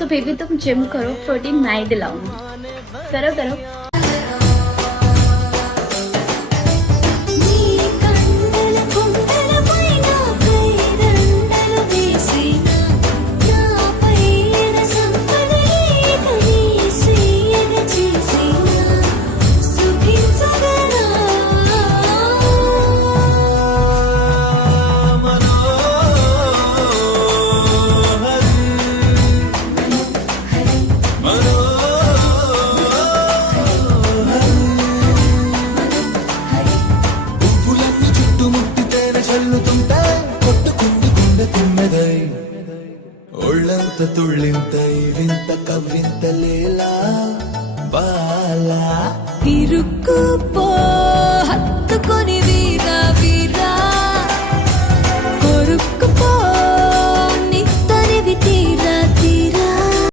तो बेबी तुम जिम करो, प्रोटीन मैं ही दिलाऊंगी। करो करो। ఒళ్ళంత తుళ్ళింత వింత కవ్వింత లేలా బాలా ఇరుక్కుపో హత్తుకొని